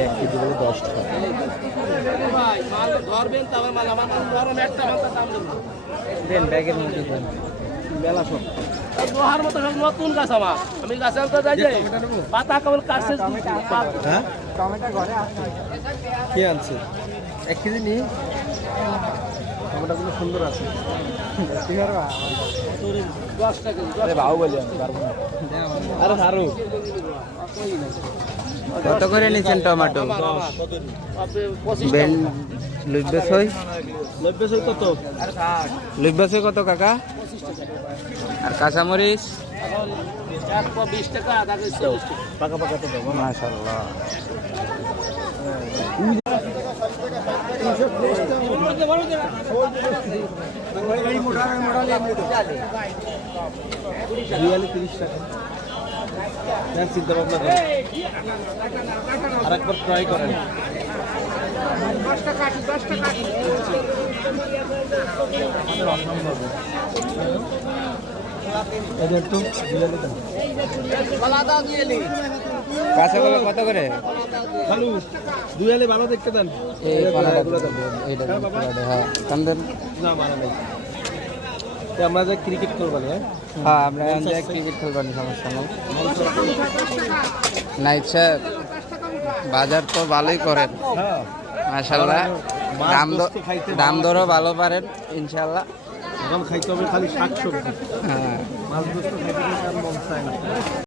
1 KG করে 10 টাকা। দেন ব্যাগের মধ্যে দেন। মেলা সব লোহার মতো সব নতুন গাছ আমার। আমি গাছে আনতে যাই যে পাতা কেবল কাটছে। হ্যাঁ টমেটো ঘরে আছে। কে আনছে 1 কেজি নি টমেটোগুলো সুন্দর আছে। 10 টাকা। আরে বাউ বলি আমি পারবো না। আরে সারু কত করে নিছেন টমেটো? বেন লুইবেস হই কত লুইবেস কত কাকা? আর কাঁচামরিচ 20 টাকা আধা কেজি 40 টাকা। পাকা পাকা তো দেবো মাশাআল্লাহ। রিয়ালি 30 টাকা। না চিন্তা ভাবনা করেন আরেকবার ট্রাই করেন। 10 টাকা 10 টাকা। এদের তো রিয়ালি দাম। কাঁচাগুলো কত করে? খালু দুয়ালে ভালো দেখতে দেন। এই পানাটা এগুলো দেন। এইটা হ্যাঁ বাবা। হ্যাঁ কান্দন। না মারা নাই। তো আমরা যে ক্রিকেট করবানি হ্যাঁ হ্যাঁ আমরা এক ক্রিকেট খেলবানি সমস্যা নেই। নাইট স্যার বাজার তো ভালোই করেন হ্যাঁ মাশাআল্লাহ। দাম দরও ভালো পারেন ইনশাআল্লাহ। এখন খাইতে হবে খালি শাক সবজি। হ্যাঁ মাছ গোস্ত খাইতে গেলে আর মন চায় না।